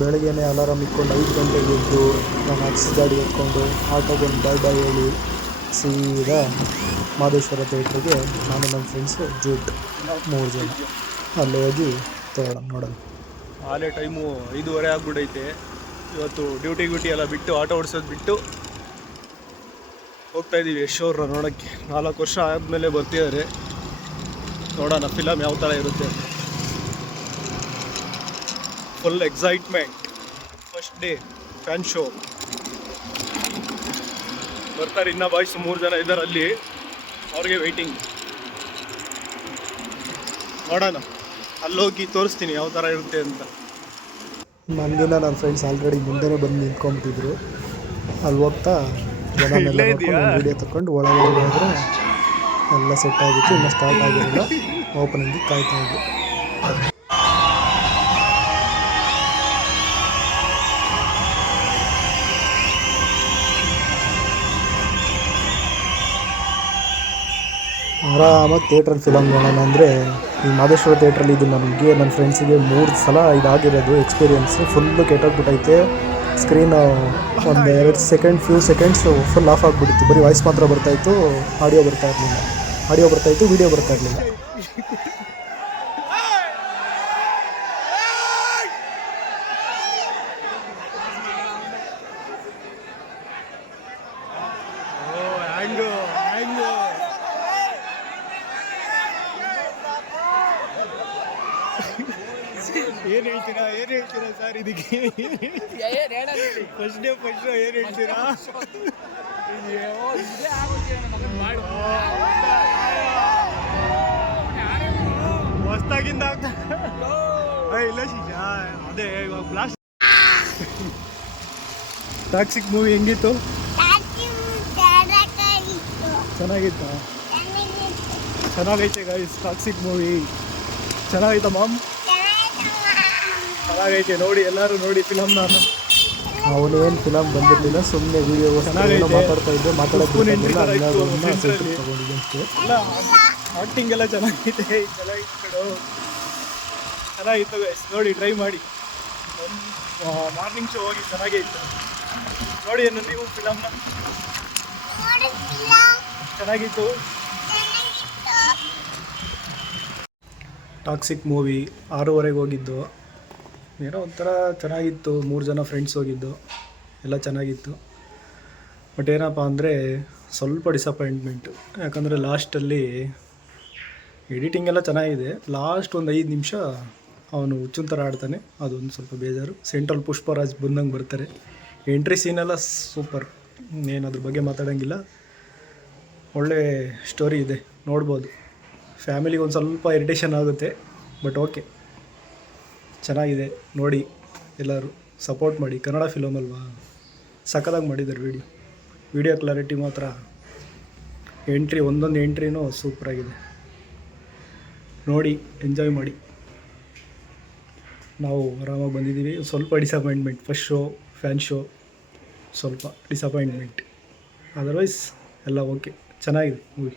ಬೆಳಗ್ಗೆನೇ ಅಲಾರಾಮ್ ಇಟ್ಕೊಂಡು 5 ಗಂಟೆಗೆ ಎದ್ದು ನಾನು ಅಕ್ಸ್ ಗಾಡಿ ಎತ್ಕೊಂಡು ಆಟೋಗೊಂದು ಬಾಯ್ ಹೇಳಿ ಸೀದಾ ಮಾದೇಶ್ವರ ಥಿಯೇಟ್ರಿಗೆ ನಾನು ನನ್ನ ಫ್ರೆಂಡ್ಸು ಜೂಟ್ 3 ಜನ ಅಲ್ಲಿ ಹೋಗಿ ನೋಡೋಣ. ಆಲೇ ಟೈಮು 5:30 ಆಗ್ಬಿಟ್ಟೈತೆ. ಇವತ್ತು ಡ್ಯೂಟಿ ಎಲ್ಲ ಬಿಟ್ಟು ಆಟೋ ಓಡಿಸೋದು ಬಿಟ್ಟು ಹೋಗ್ತಾ ಇದ್ದೀವಿ ಯಶ್ ಅವ್ರನ್ನ ನೋಡೋಕ್ಕೆ. 4 ವರ್ಷ ಆದಮೇಲೆ ಬರ್ತಿದ್ದಾರೆ. ನೋಡೋಣ ಫಿಲಮ್ ಯಾವ ಥರ ಇರುತ್ತೆ. Full excitement. First day fan show. ಬರ್ತಾರೆ ಇನ್ನೂ ಬಾಯ್ಸ್ 3 ಜನ ಇದ್ದಾರೆ ಅಲ್ಲಿ, ಅವ್ರಿಗೆ ವೆಯ್ಟಿಂಗ್. ನೋಡೋಣ, ಅಲ್ಲೋಗಿ ತೋರಿಸ್ತೀನಿ ಯಾವ ಥರ ಇರುತ್ತೆ ಅಂತ. ನನಗಿನ್ನ ನನ್ನ ಫ್ರೆಂಡ್ಸ್ ಆಲ್ರೆಡಿ ಮುಂದೆನೇ ಬಂದು ನಿಂತ್ಕೊಂಬಿಟ್ಟಿದ್ರು. ಅಲ್ಲಿ ಹೋಗ್ತಾ ಜನನೆಲ್ಲ ನೋಡ್ಕೊಂಡು ವೀಡಿಯೋ ತಗೊಂಡು ಒಳಗಡೆ ಹೋದರೆ ಎಲ್ಲ ಸೆಟ್ ಆಗಿತ್ತು. ಇನ್ನೂ ಸ್ಟಾರ್ಟ್ ಆಗಿರಲಿಲ್ಲ, ಓಪನಿಂಗ್ ಕಾಯ್ತಾ ಇದ್ದೆ. ಆರಾಮಾಗಿ ಥಿಯೇಟ್ರಲ್ಲಿ ಫಿಲಮ್ ನೋಡೋಣ ಅಂದರೆ ಈ ಮಾದೇಶ್ವರ ಥಿಯೇಟ್ರಲ್ಲಿ ಇದು ನನಗೆ ನನ್ನ ಫ್ರೆಂಡ್ಸಿಗೆ 3 ಸಲ ಇದಾಗಿರೋದು ಎಕ್ಸ್ಪೀರಿಯೆನ್ಸು. ಫುಲ್ಲು ಕೆಟ್ಟೋಗ್ಬಿಟ್ಟೈತೆ. ಸ್ಕ್ರೀನು ಒಂದು 2 second few seconds full of ಆಗಿಬಿಟ್ಟಿತ್ತು. ಬರೀ ವಾಯ್ಸ್ ಮಾತ್ರ ಬರ್ತಾಯಿತ್ತು, ಆಡಿಯೋ ಬರ್ತಾಯಿತ್ತು, ವೀಡಿಯೋ ಬರ್ತಾ ಇರಲಿಲ್ಲ. ಏನು ಹೇಳ್ತೀರಾ ಸರ್ ಇದಕ್ಕೆ? ಫಸ್ಟ್ ಡೇ ಏನು ಹೇಳ್ತೀರಾ? ಹೊಸ್ತಾಗಿಂದ ಇಲ್ಲ ಶೀಶಾ, ಅದೇ ಇವಾಗ ಬ್ಲಾಸ್ಟ್. ಟಾಕ್ಸಿಕ್ ಮೂವಿ ಹೆಂಗಿತ್ತು? ಚೆನ್ನಾಗಿತ್ತಾ? ಚೆನ್ನಾಗೈತೆ ಗೈಸ್. ಟಾಕ್ಸಿಕ್ ಮೂವಿ ಚೆನ್ನಾಗೈತಾ ಮಾಮ್? ಚೆನ್ನಾಗೈತೆ. ನೋಡಿ, ಎಲ್ಲರೂ ನೋಡಿ ಫಿಲಮ್ನ. ಅವನೇನು ಫಿಲಮ್ ಬಂದಿರಲಿಲ್ಲ, ಸುಮ್ಮನೆ ವೀಡಿಯೋ ಮಾತಾಡ್ತಾ ಇದ್ದೆ. ಎಲ್ಲ ಆಕ್ಟಿಂಗ್ ಎಲ್ಲ ಚೆನ್ನಾಗೈತೆ. ಚೆನ್ನಾಗಿತ್ತು ಗೈಸ್, ನೋಡಿ ಟ್ರೈ ಮಾಡಿ. ಮಾರ್ನಿಂಗ್ ಶೋ ಹೋಗಿ ಚೆನ್ನಾಗೇ ಇತ್ತು. ನೋಡಿ ಏನು ನೀವು ಫಿಲಮ್ನ, ಚೆನ್ನಾಗಿತ್ತು. ಟಾಕ್ಸಿಕ್ ಮೂವಿ 6:30 ಹೋಗಿದ್ದು. ಏನೋ ಒಂಥರ ಚೆನ್ನಾಗಿತ್ತು. 3 ಜನ ಫ್ರೆಂಡ್ಸ್ ಹೋಗಿದ್ದು, ಎಲ್ಲ ಚೆನ್ನಾಗಿತ್ತು. ಬಟ್ ಏನಪ್ಪ ಅಂದರೆ ಸ್ವಲ್ಪ ಡಿಸಪಾಯಿಂಟ್ಮೆಂಟು. ಯಾಕಂದರೆ ಲಾಸ್ಟಲ್ಲಿ ಎಡಿಟಿಂಗ್ ಎಲ್ಲ ಚೆನ್ನಾಗಿದೆ, ಲಾಸ್ಟ್ ಒಂದು 5 ನಿಮಿಷ ಅವನು ಹುಚ್ಚಿನ ಥರ ಆಡ್ತಾನೆ, ಅದೊಂದು ಸ್ವಲ್ಪ ಬೇಜಾರು. ಸೆಂಟ್ರಲ್ ಪುಷ್ಪರಾಜ್ ಬಂದಂಗೆ ಬರ್ತಾರೆ. ಎಂಟ್ರಿ ಸೀನೆಲ್ಲ ಸೂಪರ್, ಏನು ಅದ್ರ ಬಗ್ಗೆ ಮಾತಾಡೋಂಗಿಲ್ಲ. ಒಳ್ಳೆ ಸ್ಟೋರಿ ಇದೆ, ನೋಡ್ಬೋದು. ಫ್ಯಾಮಿಲಿಗೆ ಒಂದು ಸ್ವಲ್ಪ ಇರಿಟೇಷನ್ ಆಗುತ್ತೆ, ಬಟ್ ಓಕೆ, ಚೆನ್ನಾಗಿದೆ. ನೋಡಿ, ಎಲ್ಲರೂ ಸಪೋರ್ಟ್ ಮಾಡಿ. ಕನ್ನಡ ಫಿಲಮ್ ಅಲ್ವಾ, ಸಕ್ಕದಾಗಿ ಮಾಡಿದ್ದಾರೆ. ವಿಡಿಯೋ ಕ್ಲಾರಿಟಿ ಮಾತ್ರ, ಒಂದೊಂದು ಎಂಟ್ರಿನೂ ಸೂಪರಾಗಿದೆ. ನೋಡಿ, ಎಂಜಾಯ್ ಮಾಡಿ. ನಾವು ಆರಾಮಾಗಿ ಬಂದಿದ್ದೀವಿ. ಸ್ವಲ್ಪ disappointment, first show fan show ಸ್ವಲ್ಪ ಡಿಸಪಾಯಿಂಟ್ಮೆಂಟ್, ಅದರ್ವೈಸ್ ಎಲ್ಲ ಓಕೆ, ಚೆನ್ನಾಗಿದೆ ಮೂವಿ.